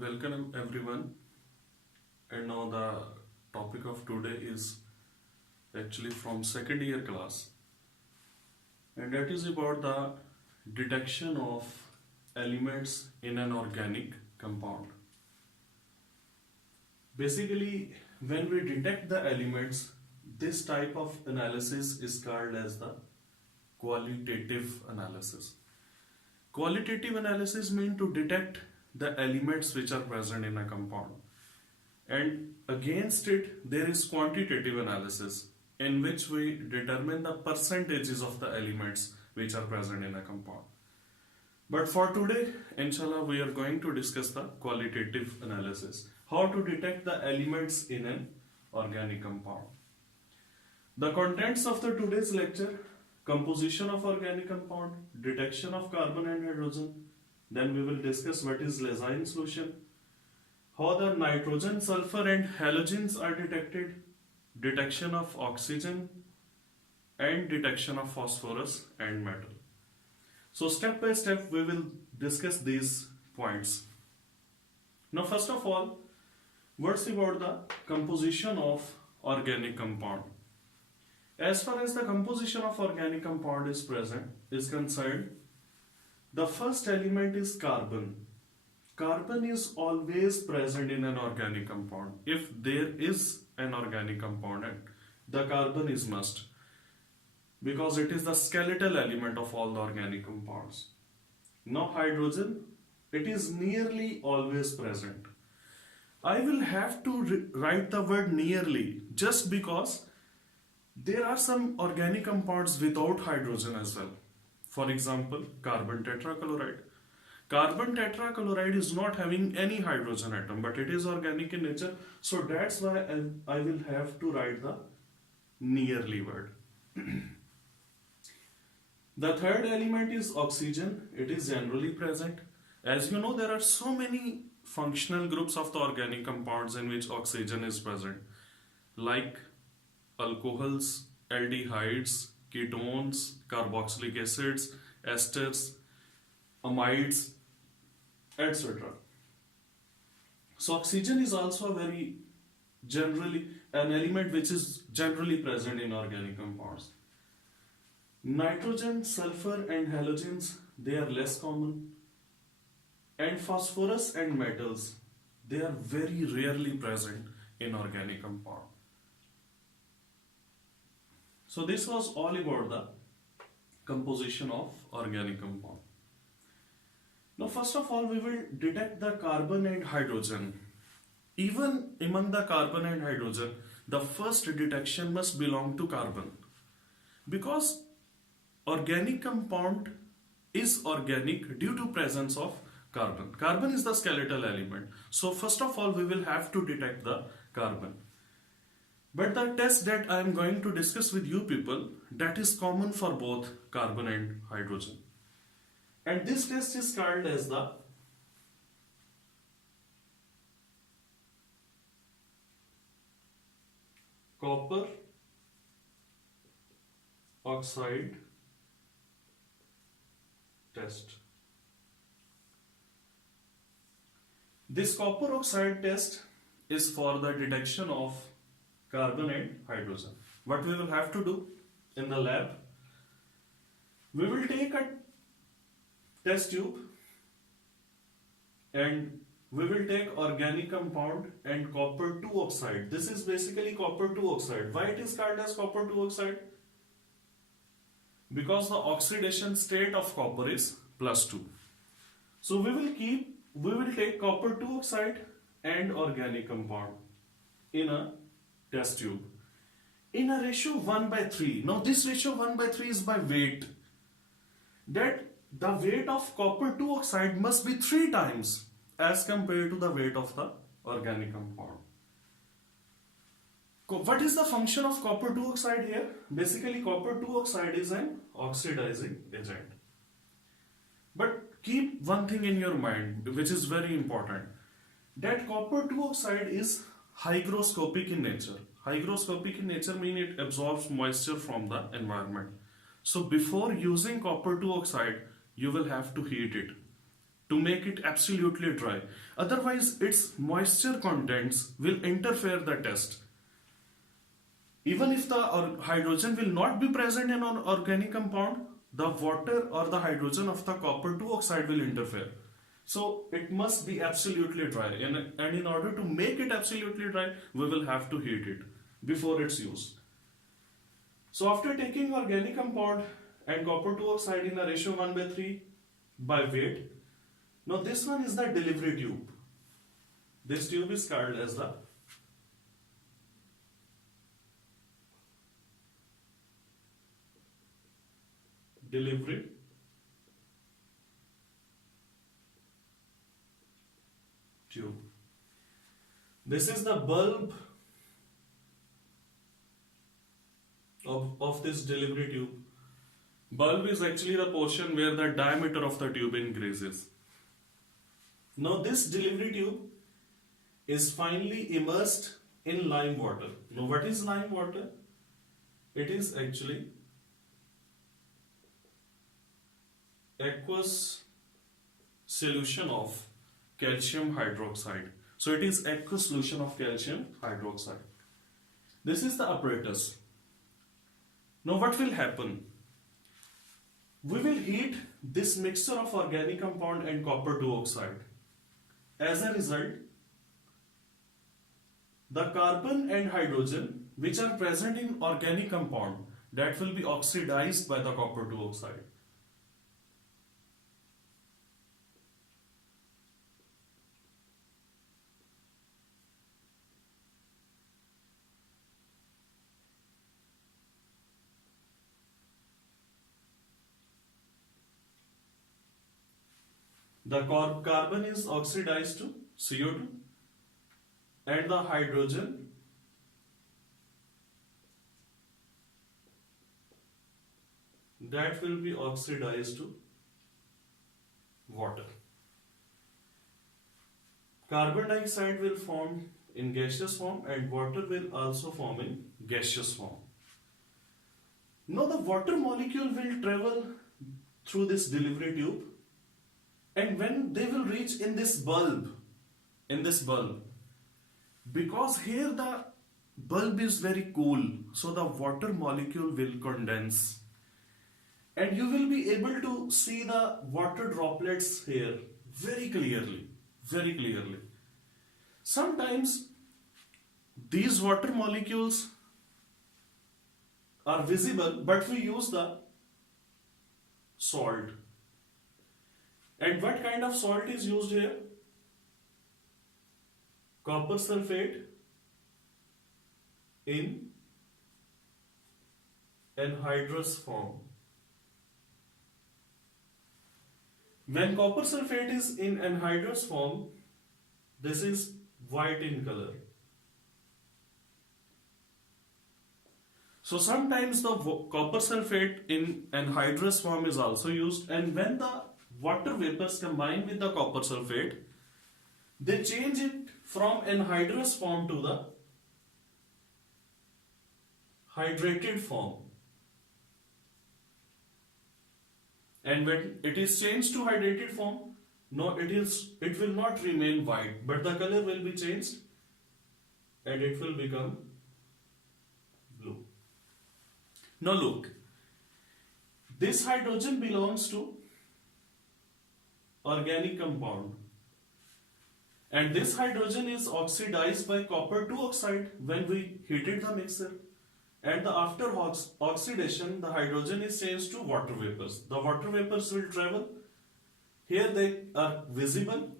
Welcome everyone. And now the topic of today is actually from second year class, and that is about the detection of elements in an organic compound. Basically, when we detect the elements, this type of analysis is called as the qualitative analysis. Qualitative analysis means to detect the elements which are present in a compound, and against it there is quantitative analysis in which we determine the percentages of the elements which are present in a compound. But for today, inshallah, we are going to discuss the qualitative analysis, how to detect the elements in an organic compound. The contents of the today's lecture: composition of organic compound, detection of carbon and hydrogen. Then we will discuss what is Lassaigne solution, how the nitrogen, sulfur and halogens are detected, detection of oxygen, and detection of phosphorus and metal. So step by step we will discuss these points. Now first of all, what's about the composition of organic compound? As far as the composition of organic compound is concerned, the first element is carbon. Carbon is always present in an organic compound. If there is an organic component, the carbon is must, because it is the skeletal element of all the organic compounds. Now hydrogen, it is nearly always present. I will have to write the word nearly just because there are some organic compounds without hydrogen as well. For example, carbon tetrachloride. Carbon tetrachloride is not having any hydrogen atom, but it is organic in nature. So that's why I will have to write the nearly word. The third element is oxygen. It is generally present. As you know, there are so many functional groups of the organic compounds in which oxygen is present, like alcohols, aldehydes, ketones, carboxylic acids, esters, amides, etc. So oxygen is also an element which is generally present in organic compounds. Nitrogen, sulfur and halogens, they are less common. And phosphorus and metals, they are very rarely present in organic compound. So this was all about the composition of organic compound. Now first of all, we will detect the carbon and hydrogen. Even among the carbon and hydrogen, the first detection must belong to carbon, because organic compound is organic due to presence of carbon. Carbon is the skeletal element. So first of all, we will have to detect the carbon. But the test that I am going to discuss with you people, that is common for both carbon and hydrogen. And this test is called as the copper oxide test. This copper oxide test is for the detection of carbon and hydrogen. What we will have to do in the lab, we will take a test tube and we will take organic compound and copper 2 oxide. This is basically copper 2 oxide. Why it is called as copper 2 oxide? Because the oxidation state of copper is +2. So we will take copper 2 oxide and organic compound in a test tube in a ratio 1/3. Now this ratio 1/3 is by weight. That the weight of copper 2 oxide must be 3 times as compared to the weight of the organic compound. What is the function of copper 2 oxide here? Basically, copper 2 oxide is an oxidizing agent. But keep one thing in your mind, which is very important, that copper 2 oxide is hygroscopic in nature. Hygroscopic in nature means it absorbs moisture from the environment. So before using copper 2 oxide, you will have to heat it. to make it absolutely dry. Otherwise, its moisture contents will interfere the test. Even if the hydrogen will not be present in an organic compound, the water or the hydrogen of the copper 2 oxide will interfere. So it must be absolutely dry, and in order to make it absolutely dry, we will have to heat it before it's used. So after taking organic compound and copper 2 oxide in a ratio 1/3 by weight, now this one is the delivery tube. This tube is called as the delivery tube. This is the bulb of this delivery tube. Bulb is actually the portion where the diameter of the tube increases. Now this delivery tube is finally immersed in lime water. Now what is lime water? It is actually aqueous solution of calcium hydroxide. So it is aqueous solution of calcium hydroxide. This is the apparatus. Now what will happen? We will heat this mixture of organic compound and copper 2 oxide. As a result, the carbon and hydrogen which are present in organic compound, that will be oxidized by the copper 2 oxide. The carbon is oxidized to CO2 and the hydrogen that will be oxidized to water. Carbon dioxide will form in gaseous form and water will also form in gaseous form. Now the water molecule will travel through this delivery tube, and when they will reach in this bulb, because here the bulb is very cool, so the water molecule will condense and you will be able to see the water droplets here very clearly. Sometimes these water molecules are visible, but we use the salt. And what kind of salt is used here? Copper sulfate in anhydrous form. When copper sulfate is in anhydrous form, this is white in color. So sometimes the copper sulfate in anhydrous form is also used, and when the water vapors combine with the copper sulfate, they change it from anhydrous form to the hydrated form. And when it is changed to hydrated form, it will not remain white, but the color will be changed and it will become blue. Now look, this hydrogen belongs to organic compound, and this hydrogen is oxidized by copper 2 oxide when we heated the mixture, and after oxidation the hydrogen is changed to water vapors. The water vapors will travel. Here they are visible.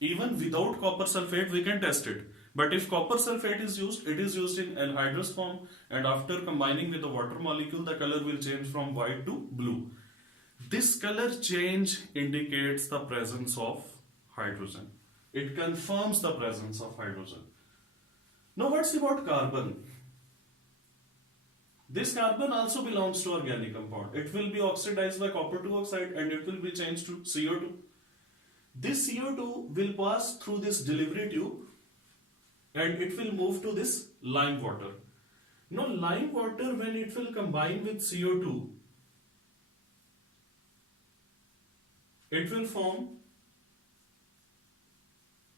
Even without copper sulfate we can test it, but if copper sulfate is used, it is used in anhydrous form, and after combining with the water molecule the color will change from white to blue. This color change indicates the presence of hydrogen. It confirms the presence of hydrogen. Now what's about carbon? This carbon also belongs to organic compound. It will be oxidized by copper 2 oxide and it will be changed to CO2. This CO2 will pass through this delivery tube and it will move to this lime water. Now lime water, when it will combine with CO2, it will form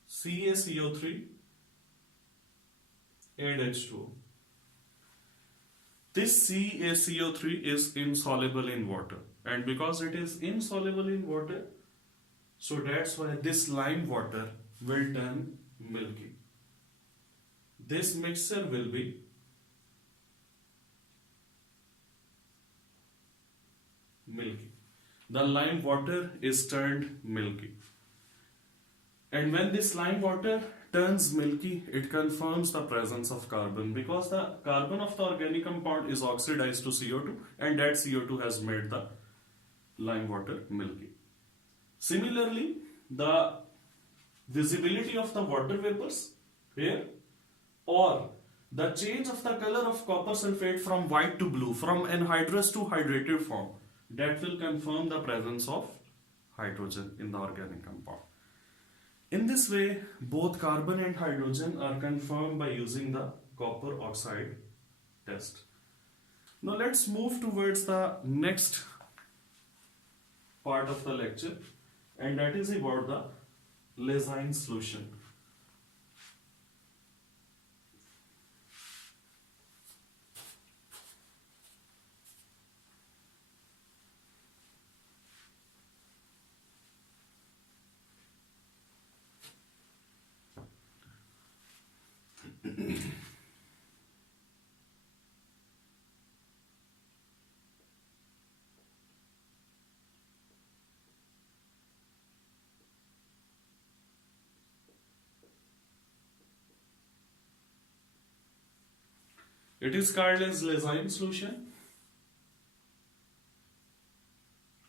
CaCO3 and H2O. This CaCO3 is insoluble in water, and because it is insoluble in water, so that's why this lime water will turn milky. This mixture will be milky. The lime water is turned milky. And when this lime water turns milky, it confirms the presence of carbon, because the carbon of the organic compound is oxidized to CO2, and that CO2 has made the lime water milky. Similarly, the visibility of the water vapors here, or the change of the color of copper sulfate from white to blue, from anhydrous to hydrated form, that will confirm the presence of hydrogen in the organic compound. In this way, both carbon and hydrogen are confirmed by using the copper oxide test. Now let's move towards the next part of the lecture, and that is about the Lassaigne solution. It is called as Lassaigne solution,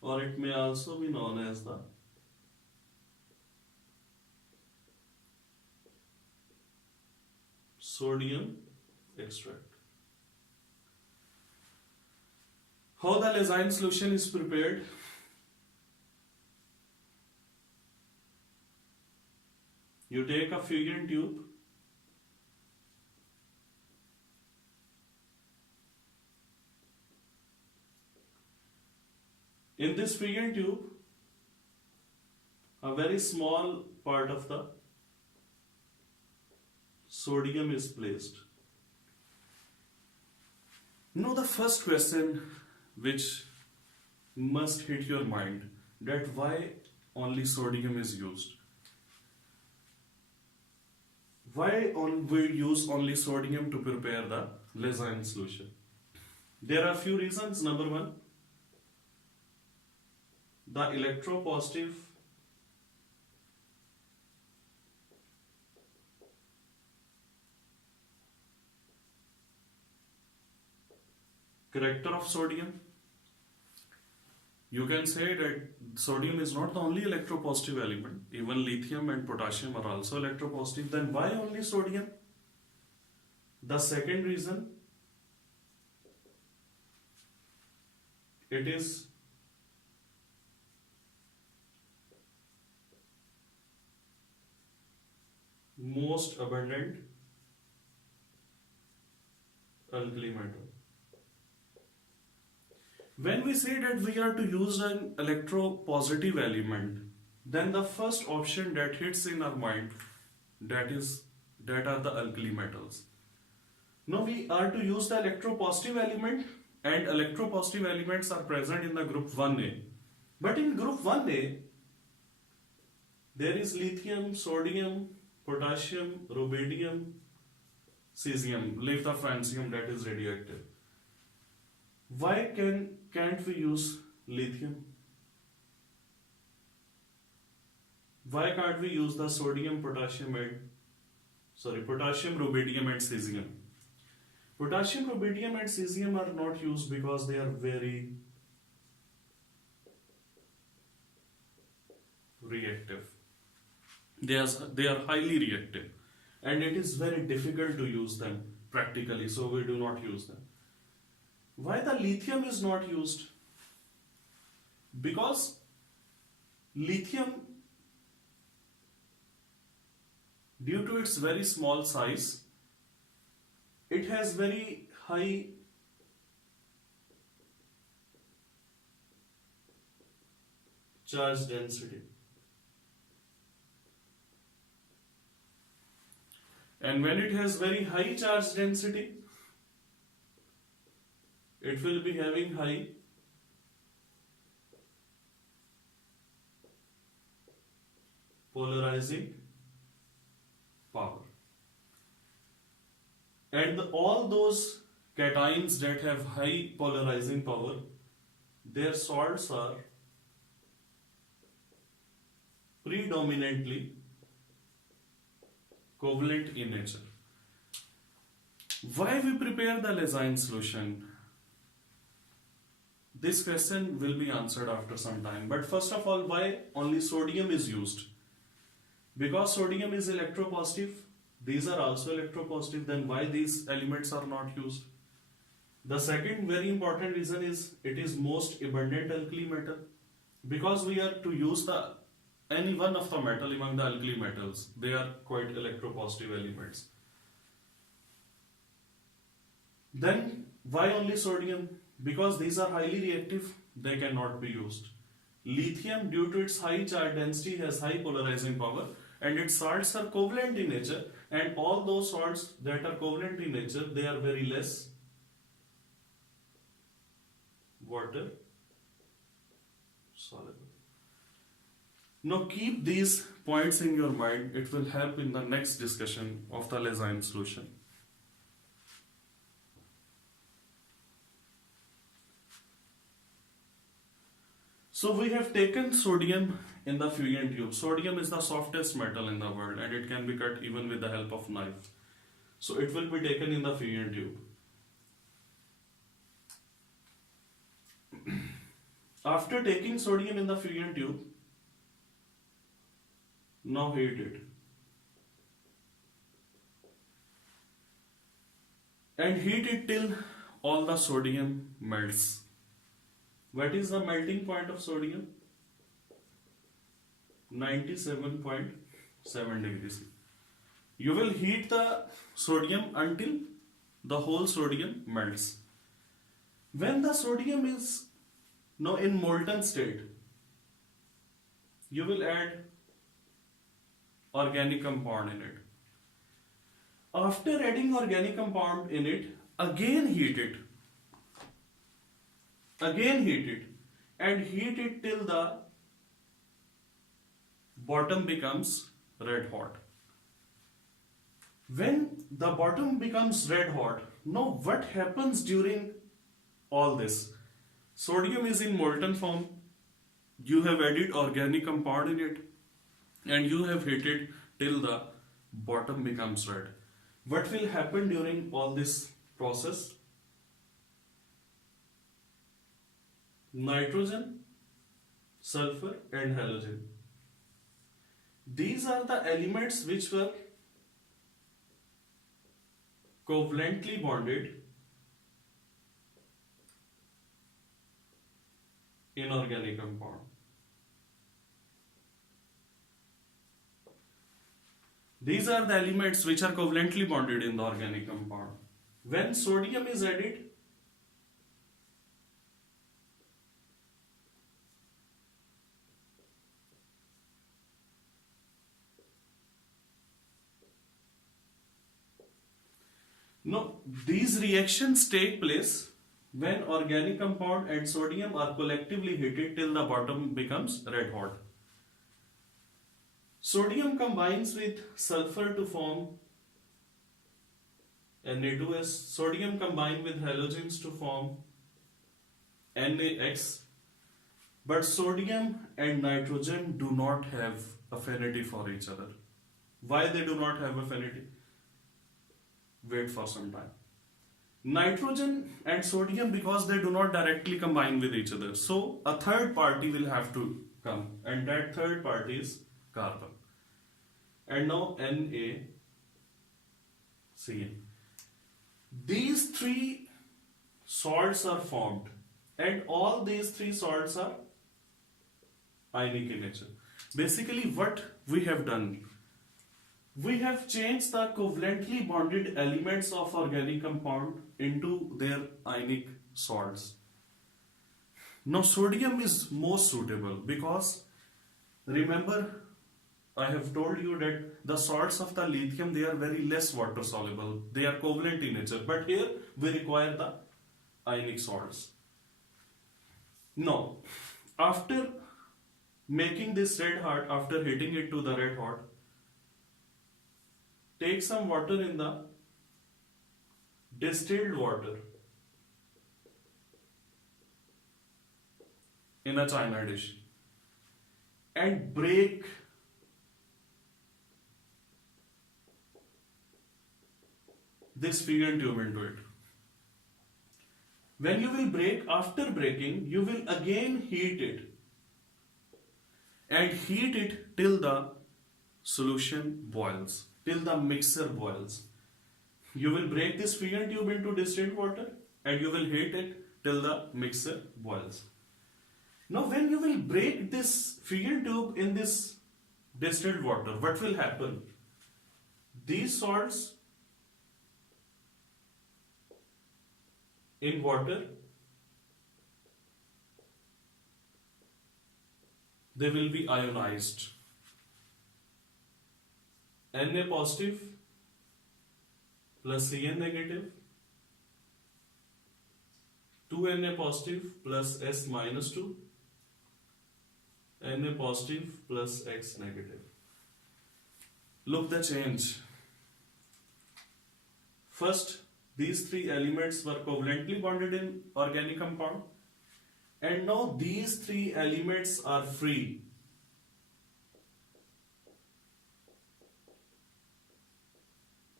or it may also be known as the sodium extract. How the Lassaigne solution is prepared? You take a Fugen tube, in this Fugen tube, a very small part of the sodium is placed. Now the first question which must hit your mind, that why only sodium is used? Why we use only sodium to prepare the Lassaigne solution? There are a few reasons. Number one, the electropositive character of sodium. You can say that sodium is not the only electropositive element. Even lithium and potassium are also electropositive. Then why only sodium? The second reason, it is most abundant alkali metal. When we say that we are to use an electropositive element, then the first option that hits in our mind, that are the alkali metals. Now we are to use the electropositive element, and electropositive elements are present in the group 1A. But in group 1A, there is lithium, sodium, potassium, rubidium, cesium, leave the francium, that is radioactive. Why can't we use lithium? Why can't we use the sodium, potassium, rubidium and cesium? Potassium, rubidium and cesium are not used because they are very reactive. They are highly reactive, and it is very difficult to use them practically, so we do not use them. Why the lithium is not used? Because lithium, due to its very small size, it has very high charge density. And when it has very high charge density, it will be having high polarizing power. And all those cations that have high polarizing power, their salts are predominantly covalent in nature. Why we prepare the Lassaigne solution? This question will be answered after some time. But first of all, why only sodium is used? Because sodium is electropositive, these are also electropositive, then why these elements are not used? The second very important reason is it is most abundant alkali metal. Because we are to use any one of the metal among the alkali metals, they are quite electropositive elements. Then why only sodium? Because these are highly reactive, they cannot be used. Lithium, due to its high charge density, has high polarizing power, and its salts are covalent in nature, and all those salts that are covalent in nature, they are very less water soluble. Now keep these points in your mind, it will help in the next discussion of the Lassaigne solution. So we have taken sodium in the fusion tube. Sodium is the softest metal in the world and it can be cut even with the help of knife. So it will be taken in the fusion tube. After taking sodium in the fusion tube, now heat it. And heat it till all the sodium melts. What is the melting point of sodium? 97.7 degrees. You will heat the sodium until the whole sodium melts. When the sodium is now in molten state, you will add organic compound in it. After adding organic compound in it, again heat it. Again heat it and heat it till the bottom becomes red hot. When the bottom becomes red hot, now what happens during all this? Sodium is in molten form, you have added organic compound in it and you have heated till the bottom becomes red. What will happen during all this process? Nitrogen, sulfur and halogen. These are the elements which were covalently bonded in organic compound. These are the elements which are covalently bonded in the organic compound. When sodium is added, no, these reactions take place when organic compound and sodium are collectively heated till the bottom becomes red hot. Sodium combines with sulfur to form Na2S. Sodium combines with halogens to form NaX. But sodium and nitrogen do not have affinity for each other. Why they do not have affinity? Wait for some time. Nitrogen and sodium, because they do not directly combine with each other, so a third party will have to come, and that third party is carbon. And now NaCN. These three salts are formed, and all these three salts are ionic in nature. Basically, what we have done, we have changed the covalently bonded elements of organic compound into their ionic salts. Now sodium is most suitable because remember I have told you that the salts of the lithium, they are very less water soluble. They are covalent in nature, but here we require the ionic salts. Now, after making this red hot, after heating it to the red hot, take some water in the distilled water in a china dish and break this fusion tube into it. When you will break, after breaking, you will again heat it and heat it till the solution boils, till the mixture boils. You will break this fusion tube into distilled water and you will heat it till the mixture boils. Now when you will break this fusion tube in this distilled water, what will happen? These salts in water, they will be ionized. Na positive plus Cn negative, 2Na positive plus S minus 2, Na positive plus X negative. Look the change. First, these three elements were covalently bonded in organic compound, and now these three elements are free.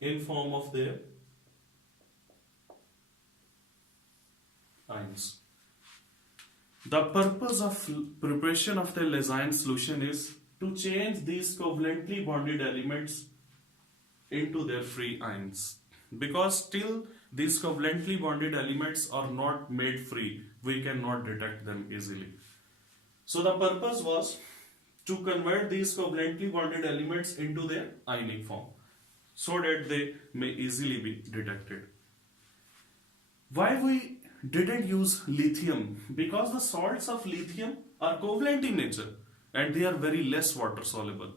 In form of their ions. The purpose of preparation of the Lassaigne solution is to change these covalently bonded elements into their free ions. Because till these covalently bonded elements are not made free, we cannot detect them easily. So the purpose was to convert these covalently bonded elements into their ionic form, so that they may easily be detected. Why we didn't use lithium? Because the salts of lithium are covalent in nature and they are very less water soluble.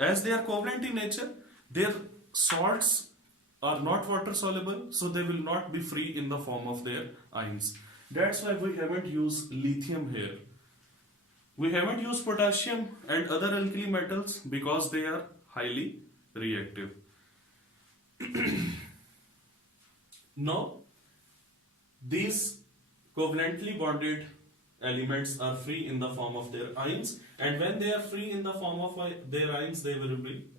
As they are covalent in nature, their salts are not water soluble, so they will not be free in the form of their ions. That's why we haven't used lithium here. We haven't used potassium and other alkali metals because they are highly reactive. Now, these covalently bonded elements are free in the form of their ions, and when they are free in the form of their ions, they will be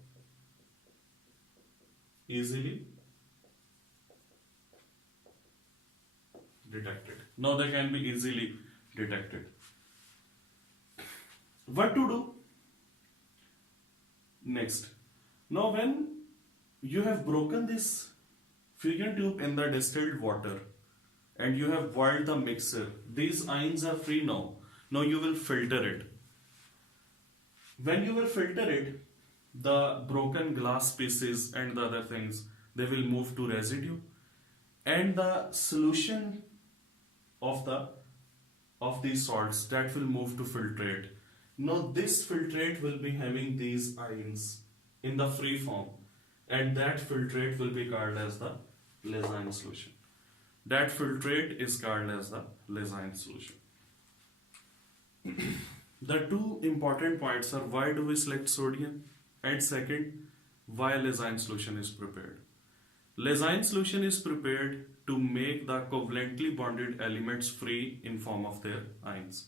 easily detected. Now they can be easily detected. What to do next? Now when you have broken this fusion tube in the distilled water and you have boiled the mixture, these ions are free now. Now you will filter it. When you will filter it, the broken glass pieces and the other things, they will move to residue, and the solution of these salts, that will move to filtrate. Now this filtrate will be having these ions in the free form, and that filtrate will be called as the Lassaigne solution. That filtrate is called as the Lassaigne solution. The two important points are why do we select sodium, and second, why Lassaigne solution is prepared. Lassaigne solution is prepared to make the covalently bonded elements free in form of their ions.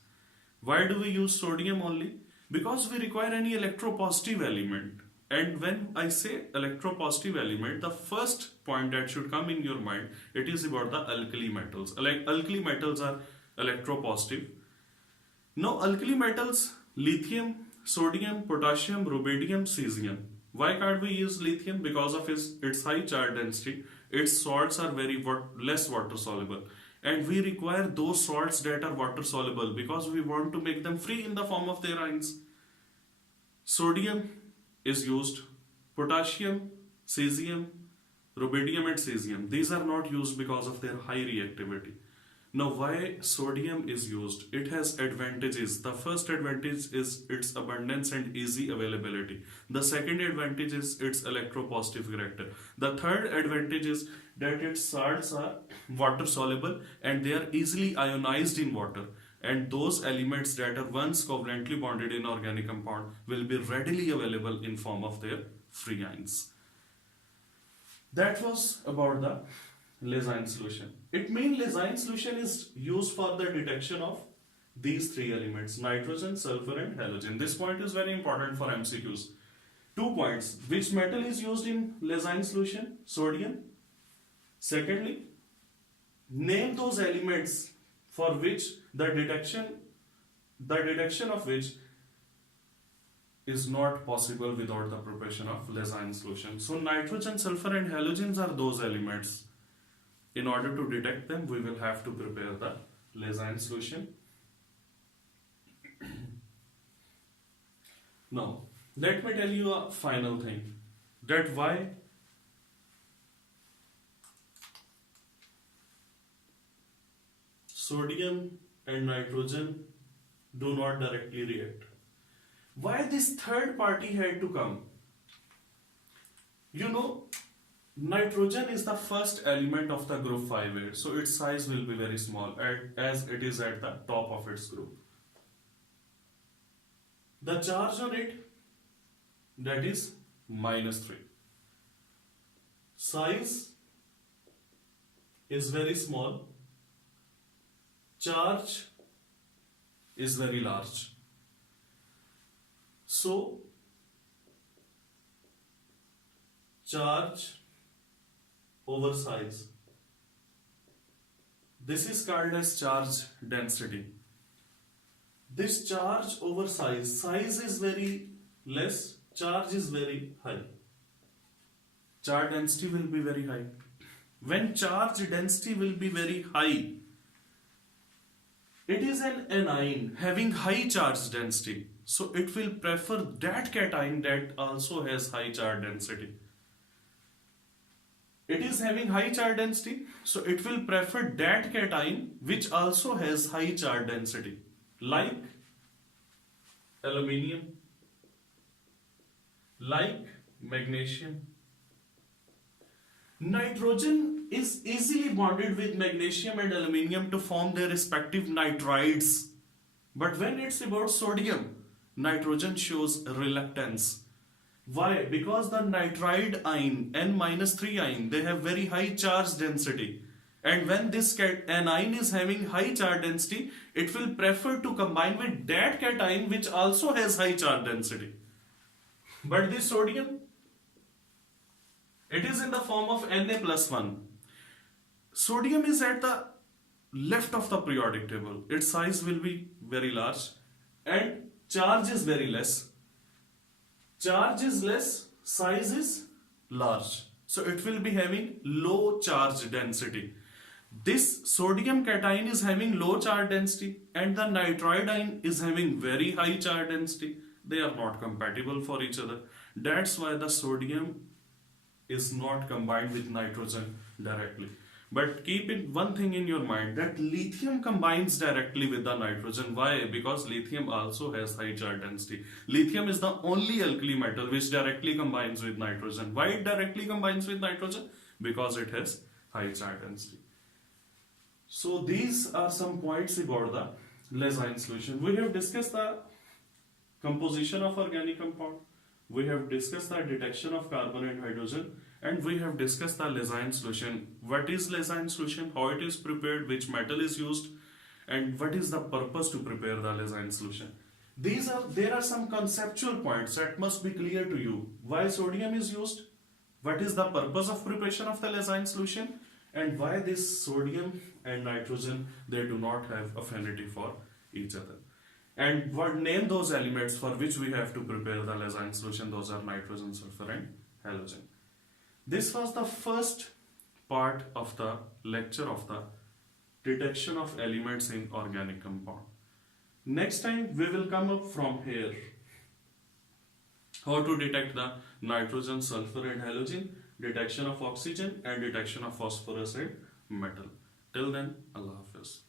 Why do we use sodium only? Because we require any electropositive element. And when I say electropositive element, the first point that should come in your mind, it is about the alkali metals. Like alkali metals are electropositive. Now alkali metals, lithium, sodium, potassium, rubidium, cesium. Why can't we use lithium? Because of its high charge density, its salts are very less water soluble. And we require those salts that are water soluble because we want to make them free in the form of their ions. Sodium is used, potassium, cesium, rubidium and cesium. These are not used because of their high reactivity. Now, why sodium is used? It has advantages. The first advantage is its abundance and easy availability. The second advantage is its electropositive character. The third advantage is that its salts are water soluble and they are easily ionized in water. And those elements that are once covalently bonded in organic compound will be readily available in form of their free ions. That was about the Lassaigne solution. It means Lassaigne solution is used for the detection of these three elements: nitrogen, sulfur and halogen. This point is very important for MCQs. 2 points. Which metal is used in Lassaigne solution? Sodium. Secondly, name those elements for which the detection of which is not possible without the preparation of Lassaigne solution. So nitrogen, sulfur and halogens are those elements. In order to detect them, we will have to prepare the Lassaigne solution. Now, let me tell you a final thing, that why sodium and nitrogen do not directly react. Why this third party had to come? You know, nitrogen is the first element of the group 5A, so its size will be very small as it is at the top of its group. The charge on it, that is -3. Size is very small. Charge is very large. So, charge over size. This is called as charge density. This charge over size is very less, charge is very high. Charge density will be very high. When charge density will be very high, it is an anion having high charge density. So it will prefer that cation that also has high charge density. It is having high charge density, so it will prefer that cation which also has high charge density, like aluminium, like magnesium. Nitrogen is easily bonded with magnesium and aluminium to form their respective nitrides. But when it's about sodium, nitrogen shows reluctance. Why? Because the nitride ion, N-3 ion, they have very high charge density. And when this anion is having high charge density, it will prefer to combine with that cation which also has high charge density. But this sodium, it is in the form of Na+1. Sodium is at the left of the periodic table. Its size will be very large and charge is very less. Charge is less, size is large. So it will be having low charge density. This sodium cation is having low charge density and the nitride ion is having very high charge density. They are not compatible for each other. That's why the sodium is not combined with nitrogen directly. But keep it one thing in your mind, that lithium combines directly with the nitrogen. Why? Because lithium also has high charge density. Lithium is the only alkali metal which directly combines with nitrogen. Why it directly combines with nitrogen? Because it has high charge density. So these are some points about the Lassaigne solution. We have discussed the composition of organic compound. We have discussed the detection of carbon and hydrogen, and we have discussed the Lassaigne solution. What is Lassaigne solution, how it is prepared, which metal is used, and what is the purpose to prepare the Lassaigne solution. There are some conceptual points that must be clear to you. Why sodium is used, what is the purpose of preparation of the Lassaigne solution, and why this sodium and nitrogen, they do not have affinity for each other. And what name those elements for which we have to prepare the Lassaigne solution. Those are nitrogen, sulfur and halogen. This was the first part of the lecture of the detection of elements in organic compound. Next time we will come up from here. How to detect the nitrogen, sulfur and halogen, detection of oxygen and detection of phosphorus and metal. Till then, Allah Hafiz.